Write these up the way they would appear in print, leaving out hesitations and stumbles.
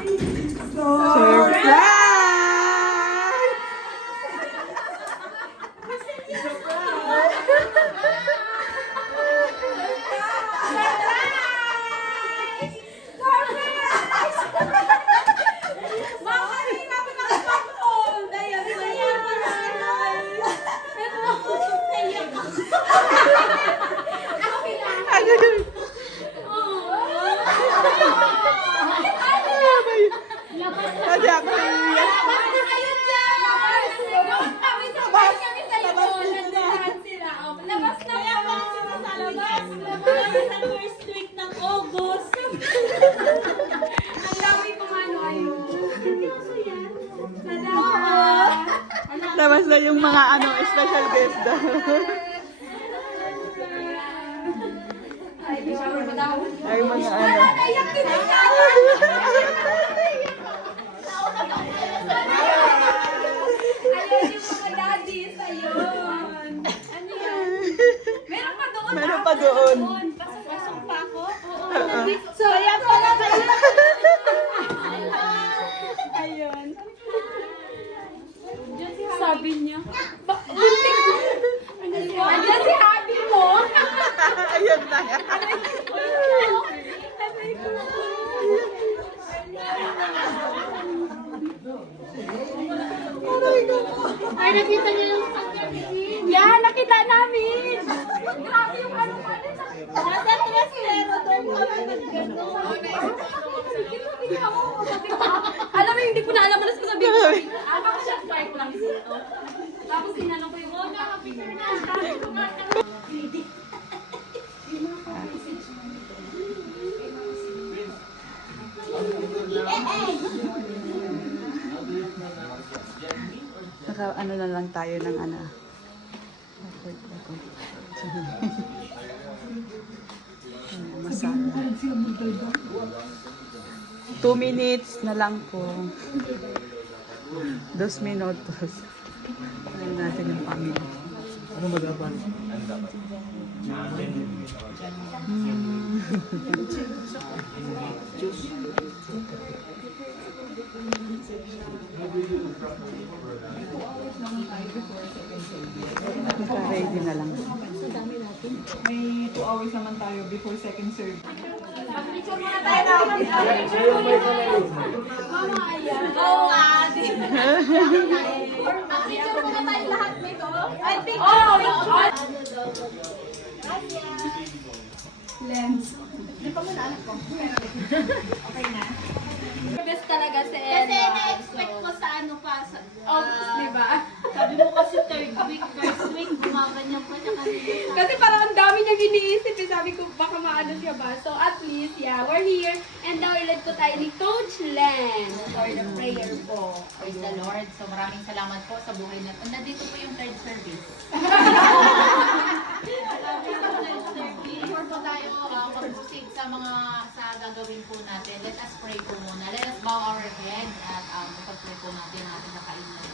Surprise! Kasi ako naiiyak. Labas na sa labas. Sa first week ng August. Ang dami kong ano ayun. Labas na yung mga special guest daw. Ay, mga ano. Ayun yung mga daddies. Ayun. Ano yan? Meron pa doon. Meron pa doon. Pasok pa ako? Oo. Oo. So, ayan pala kayo. Ayun. Sabi niya. Andiyan si Happy mo. Ayun na nga. Ay, nakita niyo yung pagkakisin. Yan, nakita namin. Grabe yung ano pa rin. Nasa trasero doon kami nag-gano'n. Alam mo, hindi ko na alam ano sasabihin ko. Tapos siya, try ko lang ito. Tapos sinanong ko yung, oh, nakapicture na. Ano na lang tayo ng ano. Masama. 2 minutes na lang po. 2 minutos. Ano natin yung pamilya. Ano magapan? Naka-ready na lang. May 2 hours naman tayo before second serve. Picture muna tayo na. Mama, ayan. Oo nga, din. Picture muna tayo lahat nito. I think, Lens. Di pa muna anak ko. Okay na. Best talaga si Ella. Kasi na-expect ko sa ano pa. August, di ba? Sabi mo kasi third week, first week, gumaganyan pa siya kanina. Kasi parang ang dami niyang iniisip. Sabi ko, baka maano siya ba? So at least, yeah, we're here. And now, ilad ko tayo ni Coach Len for the prayer po. Praise the Lord. So maraming salamat po sa buhay na. Nandito po yung third service. Before po tayo mag-proceed sa mga gagawin po natin, let us pray po muna. Let us bow our head at pag-pray po natin ang ating nakainay.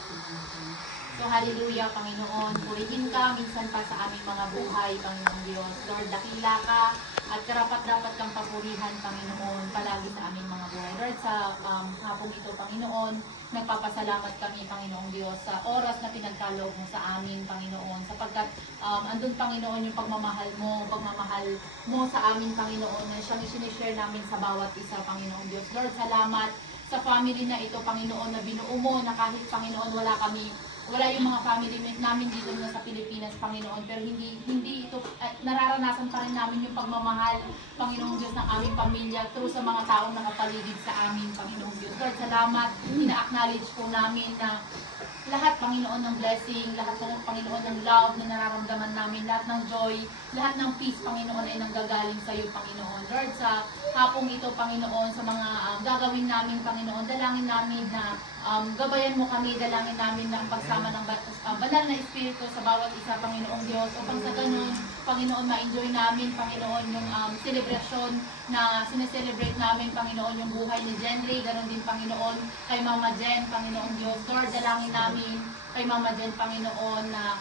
So hallelujah, Panginoon. Purihin ka minsan pa sa aming mga buhay, Panginoon Diyos. Lord, dakila ka at karapat-dapat kang papurihan, Panginoon, palagi sa aming mga buhay. Lord, sa hapong ito, Panginoon, nagpapasalamat kami, Panginoong Diyos, sa oras na pinagkaloob mo sa amin, Panginoon, sapagkat andun, Panginoon, yung pagmamahal mo sa amin, Panginoon, na siyang isinishare namin sa bawat isa, Panginoong Diyos. Lord, salamat sa family na ito, Panginoon, na binuo mo, na kahit, Panginoon, wala yung mga family namin dito na sa Pilipinas, Panginoon, pero hindi ito, nararanasan pa rin namin yung pagmamahal, Panginoong Diyos, ng aming pamilya through sa mga taong nakapaligid sa amin, Panginoong Diyos. Lord, salamat, ina-acknowledge po namin na lahat, Panginoon, ng blessing, lahat ng Panginoon ng love na nararamdaman namin, lahat ng joy, lahat ng peace, Panginoon, ay nanggagaling sa iyo, Panginoon. Lord, sa hapong ito, Panginoon, sa mga gagawin namin, Panginoon, dalangin namin na gabayan mo kami, dalangin namin ng pagsama ng banal na Espiritu sa bawat isa, Panginoong Diyos, upang sa ganun, Panginoon, ma-enjoy namin, Panginoon, yung celebration na sineselebrate namin, Panginoon, yung buhay ni Jenry, ganun din, Panginoon, kay Mama Jen, Panginoong Diyos. Lord, dalangin namin kay Mama Jen, Panginoon, na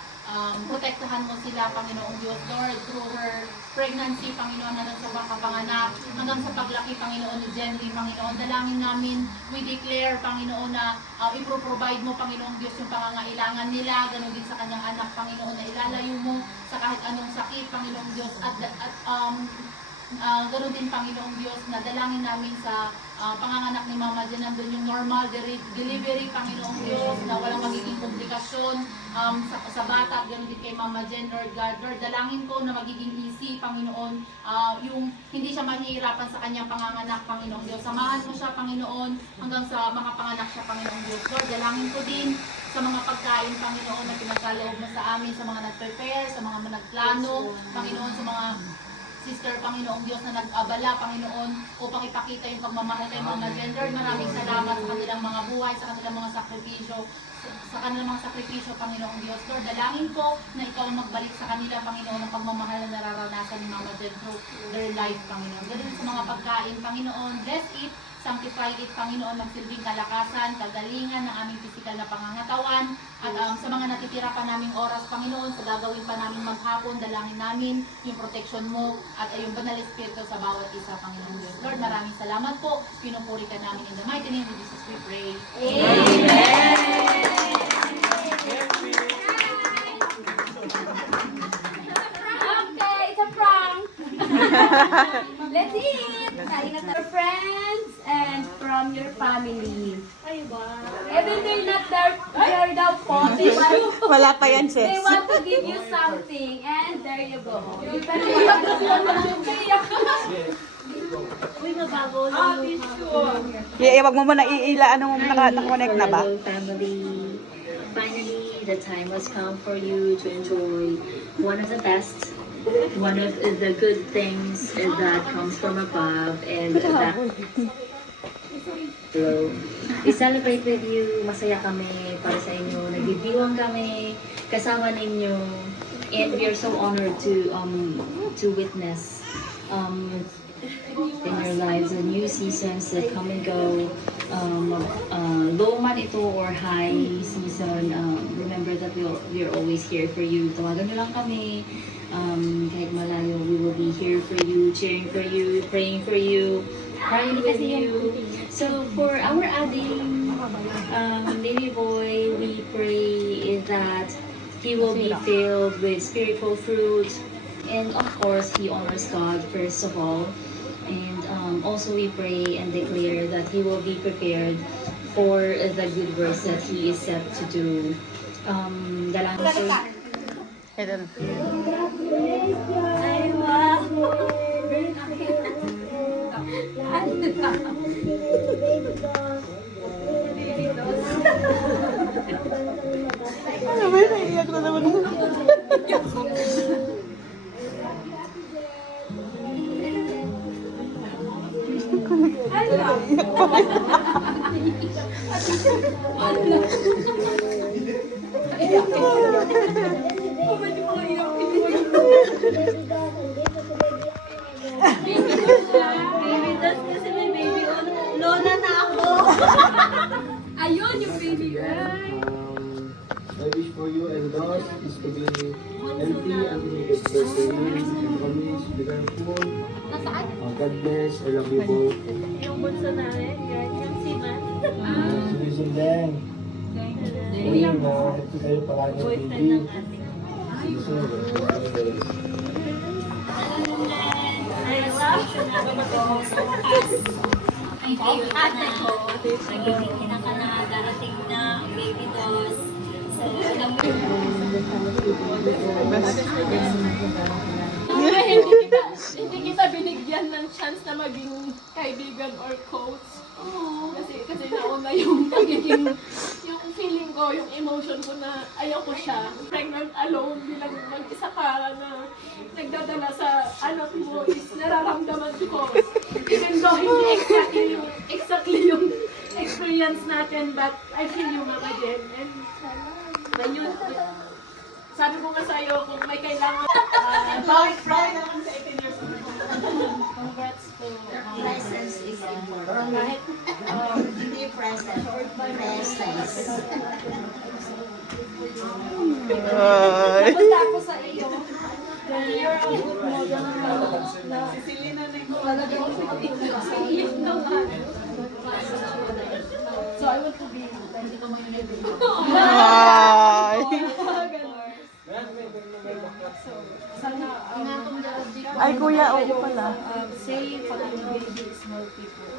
protektahan mo sila, Panginoong Diyos, Lord, through her pregnancy, Panginoon, hanggang sa pagkapanganak, hanggang sa paglaki, Panginoon, ni Jenny, Panginoon, dalangin namin, we declare, Panginoon, na ipro-provide mo, Panginoong Diyos, yung pangangailangan nila, ganun din sa kanyang anak, Panginoon, na ilalayo mo sa kahit anong sakit, Panginoong Diyos, at ganoon din, Panginoong Diyos, na dalangin namin sa panganganak ni Mama Jen, nandun yung normal delivery, Panginoong Diyos, na walang magiging komplikasyon sa bata, at ganoon din kay Mama Jen, Lord God. Lord, dalangin ko na magiging easy, Panginoon, yung hindi siya mahihirapan sa kanyang panganganak, Panginoong Diyos. Samahan mo siya, Panginoon, hanggang sa makapanganak siya, Panginoong Diyos. Lord, dalangin ko din sa mga pagkain, Panginoon, na pinakaloob mo sa amin, sa mga nag-prepare, sa mga nagplano, Panginoon, sa mga sister, Panginoong Diyos, na nag-abala, Panginoon, upang ipakita yung pagmamahal kay Mama Jen. Lord, maraming salamat sa kanilang mga buhay, sa kanilang mga sakripisyo, Panginoong Diyos. Lord, dalangin ko na ikaw ang magbalik sa kanila, Panginoon, ang pagmamahal na nararanasan ni Mama Jen through their life, Panginoon. Ganun sa mga pagkain, Panginoon, bless it, sanctify it, Panginoon, magsilbing kalakasan, kagalingan ng aming pisikal na pangangatawan, at sa mga natitira pa naming oras, Panginoon, sa gagawin pa namin maghapon, dalangin namin yung protection mo at yung banal espiritu sa bawat isa, Panginoon Diyos. Lord, maraming salamat po. Pinupuri ka namin in the mighty name of Jesus we pray. Amen! Okay, it's a prank. Let's eat. Kain na tayo, friends and from your family. Even they're not there daw po. Wala pa yan, They Chess. want to give you something and there you go. Uy, mabago lang yung Wag mo muna iila, ano mo naka-connect na ba? Hello, family. Finally, the time has come for you to enjoy one of the best, one of the good things that comes from above, and that. Hello. We celebrate with you. Masaya kami para sa inyo. Nagbibiwang kami kasama ninyo, and we are so honored to witness in your lives the new seasons that come and go. Low man ito or high season, remember that we are always here for you. Tawagan nyo lang kami. Kahit malayo, we will be here for you, cheering for you, praying for you, crying with you. So for our adding baby boy, we pray that he will be filled with spiritual fruit, and of course he honors God first of all. And also we pray and declare that he will be prepared for the good works that he is set to do. Dalangin ko. Ito na. Ay, wow. Ano ba yun? Naiiyak na naman. Baby dolls kasi may baby on. Lola na ako. Ayun yung baby girl. My wish for you and God is to be healthy and to be prosperous and always be careful. God bless. I love you both. Yung bunso namin, guys. Yung si Matt. Susan Deng. Uy, happy kayo palagi ng baby. Susan, yes. I love Ay, kayo ate ko. Nagiging na ka na, darating na ang baby dolls. So, alam mo Hindi kita binigyan ng chance na maging kaibigan or coach. Kasi nauna yung pagiging, yung feeling ko, yung emotion ko na ayaw ko siya. Pregnant alone bilang mag-isa ka na nagdadala sa anak mo is nararamdaman ko. Even though hindi exactly yung experience natin, but I feel you, Mama Jen. And sana, yun, sabi ko nga sa'yo, kung may kailangan, Congrats to Presence is important. kahit Be present. Presence. Ay. Punta ako sa iyo. You're a good model na talagang sa iyo naman. So I want to be Ay. sana Ay, kuya, oo pala. say baby small people.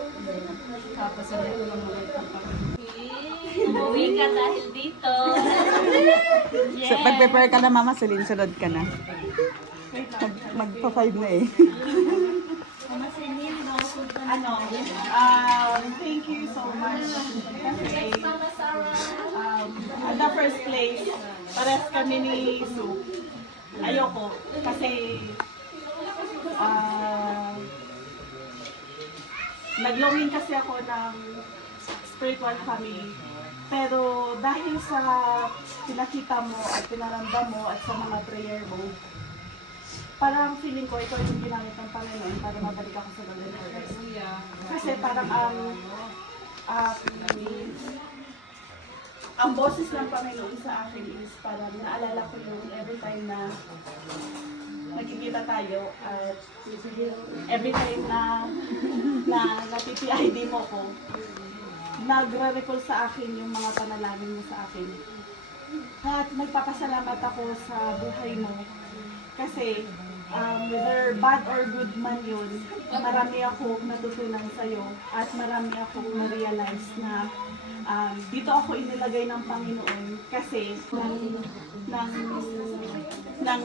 Tapos sabi ko lang Umuwi ka dahil dito. So, pag-prepare ka na, Mama Celine, sunod ka na. Magpa-5 na eh. Thank you so much. Kasi, at the first place, pares kami ni Sue. Ayoko. Kasi, naglonging kasi ako ng spiritual family. Pero dahil sa pinakita mo at pinaramdam mo at sa mga prayer mo, parang feeling ko ito yung ginamit ng Panginoon para mabalik ako sa deliverance. Kasi parang ang boses ng Panginoon sa akin is parang naalala ko yung every time na nagkikita tayo at every time na natiti-ID mo ko, nagre-recall sa akin yung mga panalangin mo sa akin. At nagpapasalamat ako sa buhay mo kasi whether bad or good man yun, marami akong natutunan sa'yo at marami akong na-realize na dito ako inilagay ng Panginoon kasi ng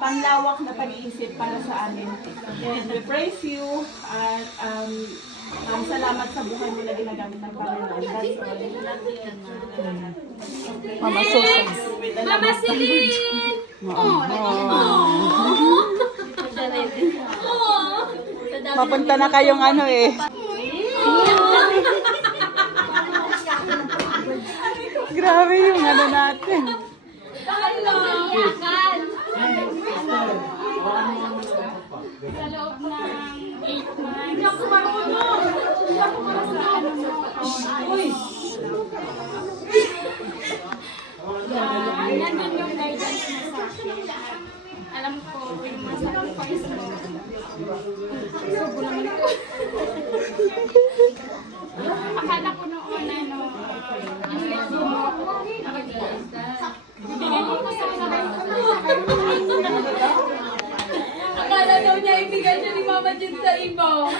panlawak na pag-iisip para sa amin. And we praise you at salamat sa buhay mo na ginagamit ng Panginoon. That's all. Mama Susan. Mama Celine! Mapunta na kayong ano eh. Grabe yung ano natin. Sa loob ng 8 months. Hindi ako marunong! Hindi ako marunong! Nandun yung guidance mo sa akin. Alam ko yung mga sacrifice mo. Sobrang ko. Akala ko noon inulit mo ako. Bibigyan mo ko sa akala daw niya ibigay siya ni Mama Jin sa iba.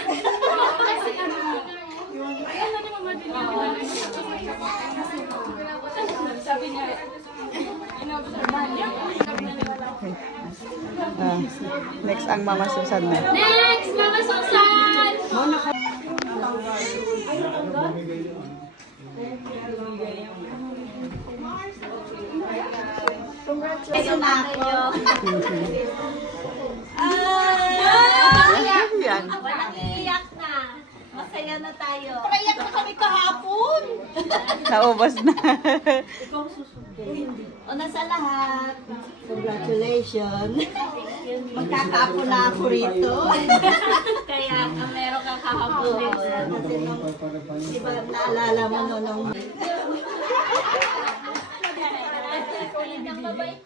Kasi ayan na ni Mama Jin sabi niya, inobserbahan niya. Next ang Mama Susan na. Next, Mama Susan! Congratulations na ako. Yan. Walang iiyak na. Masaya na tayo. Kaiyak na kami kahapon. Naubos na. Una sa lahat, Congratulations. Magkakaapo na ako rito. kaya meron kang kahapon din. Kasi nung, di ba naalala mo nung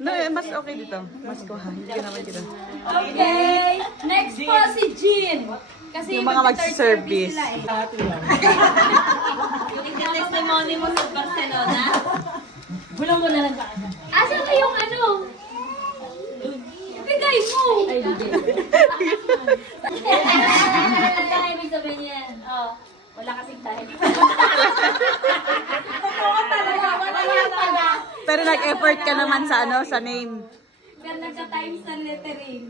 No, mas okay dito. Mas kuha. Hindi ka naman dito. Okay, next po si Jean. Kasi Yung mga mag-service. yung testimony mo sa Barcelona. Bulong mo na lang ba? Asa ba yung ano? Ibigay mo! Ay, bigay. Ano ibig sabihin niyan? Oh, wala kasing dahil. Totoo talaga, wala talaga. Pero nag-effort ka naman sa ano, sa name. Pero nagka-times ng lettering.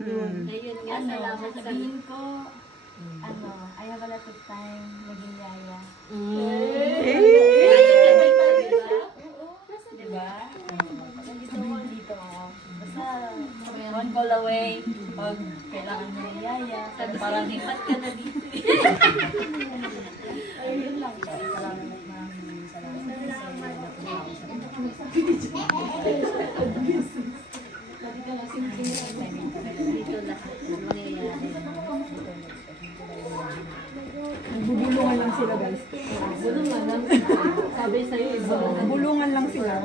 Ayun nga, salamat sabihin ko. I have a lot of time, naging yaya. Diba? Nandito mo, dito ako. Basta, one call away. Pag kailangan mo ng yaya. Sabi parang lipat ka na dito. Ayun lang. Salamat. Dito lahat mangyayari. Nagbubulungan lang sila guys. Bulungan lang. Bulungan lang sila.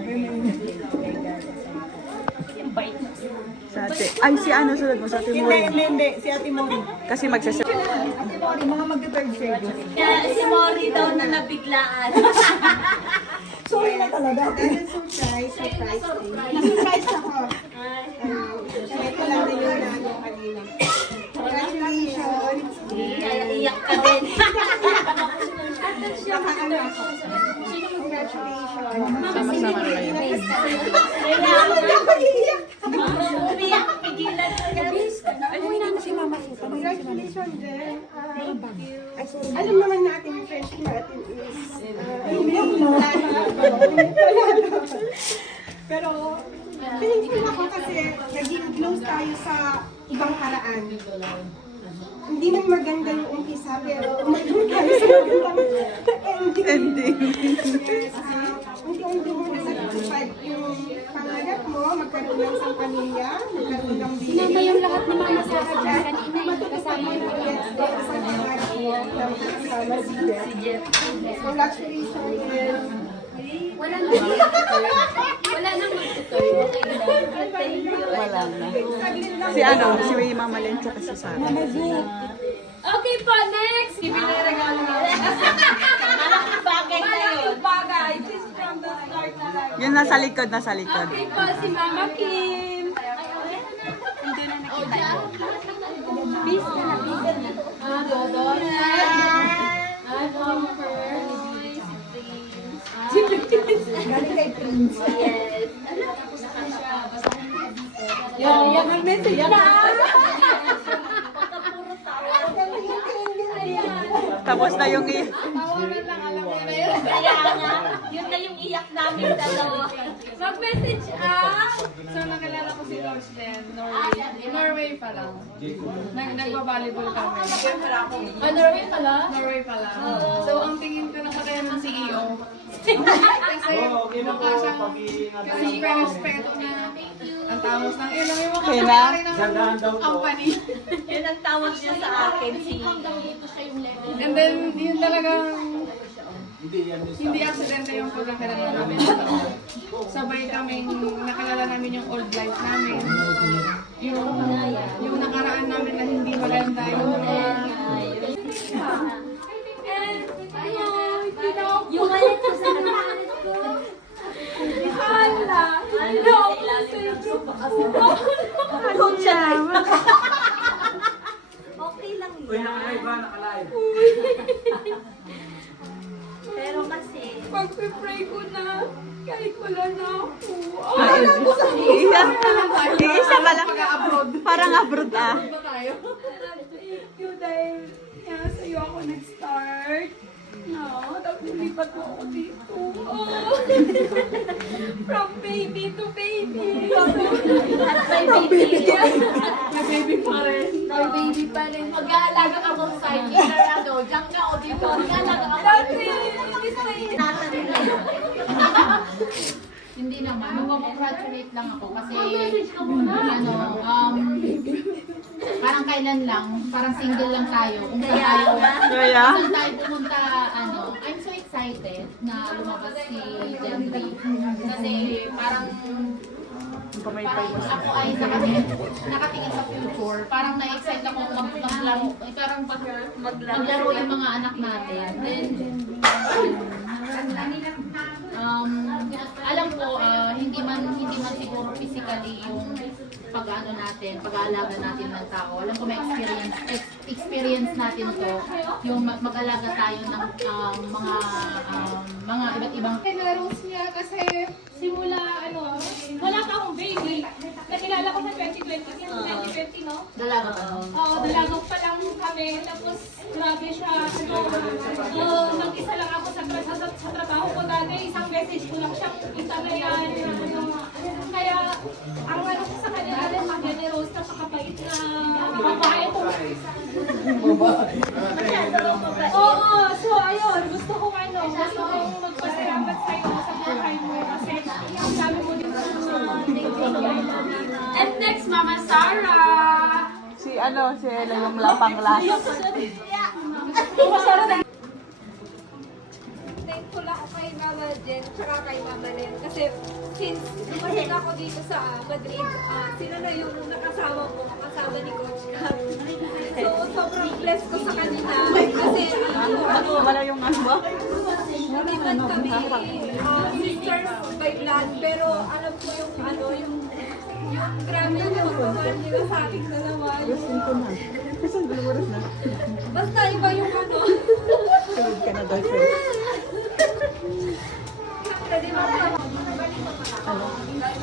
Sa ate. Ay, si ano sunod mo? Sa ate mo. Hindi. Si Ate Mori. Kasi magsasya. Ate Mori, mga mag-third grade. Kaya si Mori daw na nabiglaan. Sorry na talaga. Surprise. Na-surprise ako. Ito lang rin yung naano kanina. Congratulations. Kaya iyak ka din. Nakaano ako. Congratulations. Sama-sama na kayo. Umiyak, pigilan ko yan. Congratulations din. Alam naman natin yung friendship natin is hindi pero thankful ako kasi naging close tayo sa ibang paraan. Hindi man maganda yung umpisa pero umayon tayo sa magandang ending. Yes, unti-unti mo na natupad yung pangarap mo, magkaroon ng isang pamilya, magkaroon ng baby. Sinama yung lahat ni Mama Sarah dyan kanina. Kasama yung Si Jeff. Congratulations. Wala nang mag-tutor. Wala nang mag-tutor. Wala na. Si ano, si Mama Len tsaka si Sarah. Okay po, next! Ibiniragalo namin. Malaking bagay na yun. Bagay. Just from the start na lang. Yun nasa likod, nasa likod. Okay po, si Mama Kim. Peace ka na, peace ka na. Dodona. Galing kay Prince. Yes. Yan, mag-message na. Tapos na yung Tawanan lang, alam niya na yun. Kaya nga, yun na yung iyak namin dalawa. Mag-message So, nakilala ko si Coach Den, Norway. Norway pa lang. Nagbabalibol kami. Norway pa lang? Norway pa lang. So, ang tingin ko na kaya ng CEO. Kasi mukha siyang kasi respeto na ang tamos ng ilong yung mga Kaya? kapatid ng company. Yun ang tawag niya sa akin, si... And then, yun talagang hindi aksidente yung pagkakilala namin. Sabay kaming nakilala namin yung old life namin. Yung nakaraan namin na hindi maganda yung Yung malit ko sa malit ko. Hala! Don't siya. Okay lang yan. Pero kasi... Pag-pray ko na, kahit wala na ako. Iisa ka lang. Parang abroad ah. Ba tayo? Thank you dahil sa'yo ako nag-start. No, tapos nilipat mo ako dito. Oh. From baby to baby. At may baby. May baby pa rin. May baby pa rin. Mag-aalaga ka mong side ano, diyan ka o dito. Mag-aalaga ka Dati, Hindi naman, mag-congratulate lang ako kasi parang kailan lang, parang single lang tayo. Kung saan tayo, Kaya? saan tayo pumunta, I'm so excited na lumabas si Jenry. Kasi parang ako ay nakatingin sa future. Parang na-excite ako maglaro. Parang maglaro yung mga anak natin. Then, alam ko, hindi man siguro physically yung pag-ano natin, pag-aalaga natin ng tao. Alam ko may experience natin to, yung mag-alaga tayo ng mga iba't ibang Kinaros niya kasi simula wala pa akong baby. Nakilala ko sa 2020, no? dalaga pa. Oo, dalagaw pa lang kami. Tapos, grabe siya. Mag-isa lang ako sa trabaho ko dati. Isang message ko lang siya. Kita na yan. Kaya, ang ano ko sa kanya dati, mag-generous na pakapait na babae ko. Oo, so ayun. Gusto kong magpasalamat sa'yo sa buhay mo. Kasi, ang dami mo din sa And next, Mama Sarah! Si ano, si Ella yung lapang-las. Thankful ako kay Mama Jen, tsaka kay Mama Len. Kasi since dumating ako dito sa Madrid, sila na yung nakasama ko, kasama ni Coach Kat. So, sobrang blessed ko sa kanila. Kasi, Wala yung ano ba? hindi man kami sisters by blood, pero alam ko yung yung grabe yung pagmamahal nila sa ating dalawa. Gusto ko na. Kasi oras na. Basta iba yung Sunod ka na daw, sir. Pwede mo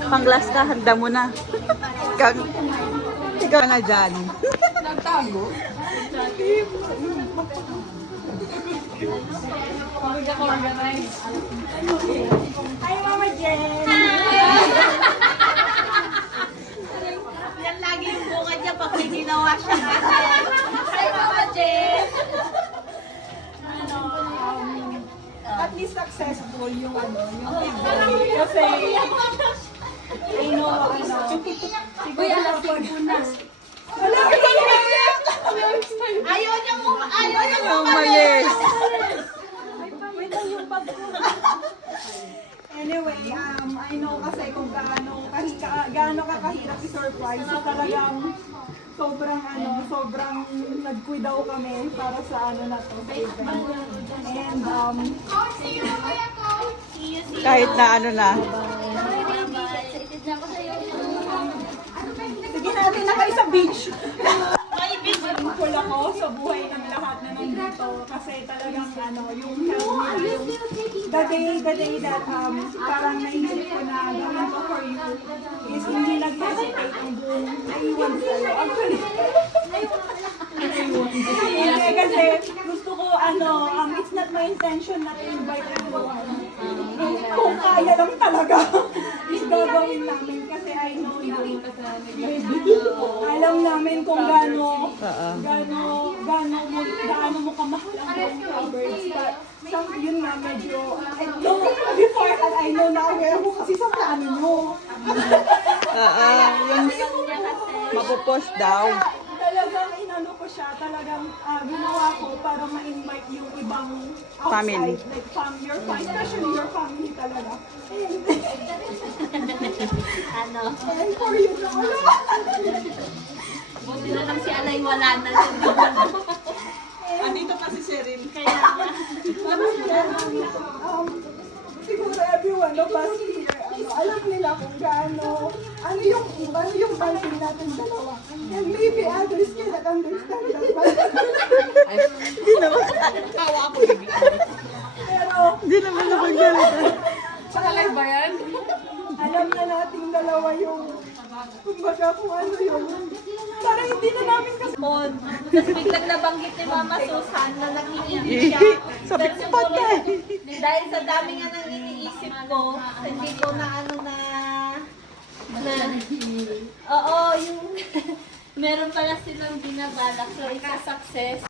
Pang-glass ka, handa mo na. Ikaw na dyan. Nagtago? Hi, Mama Jen! Yan lagi yung bunga niya pag may ginawa siya natin. Hi, Mama Jen! At least successful yung giveaway. Kasi, I know, Uy, alas ko na. Ayaw niya Umalis. anyway, I know kasi kung gaano ka kahirap i-surprise. So talagang sobrang nagkuidaw kami para sa na to. And, Kahit na ano na. sige natin na kayo sa beach. Thankful ako sa buhay ng lahat na nandito kasi talagang yung help nila, yung the day that parang naisip ko na gawin ko for you is hindi nag-hesitate ang buong naiwan sa'yo. Actually, hindi kasi gusto ko it's not my intention na invite everyone. Kung kaya lang talaga is gagawin namin kasi I know na alam namin kung gaano mo kamahal ang buong Cowbirds. But yun nga medyo, beforehand I know na aware mo kasi sa plano nyo. Yung mapopost daw. Talagang inano ko siya, talagang ginawa ko para ma-invite yung ibang outside, Family. like your family, especially your family talaga. And for you na Buti na lang si Alay wala na. Andito pa si Sheryl. siguro everyone of us here, alam nila kung gaano, ano yung bonding natin dalawa. And maybe others cannot understand that. Hindi naman. Pero, Hindi naman ako galit. Pakalay ba yan? alam na nating dalawa yung, kumbaga kung ano yung, parang hindi na namin kasi. Tapos biglang nabanggit ni Mama Susan na nakikinig siya. Sabi ko pa Dahil sa dami nga nang iniisip ko, hindi ko na oo, yung meron pala silang binabalak. So, ika-success.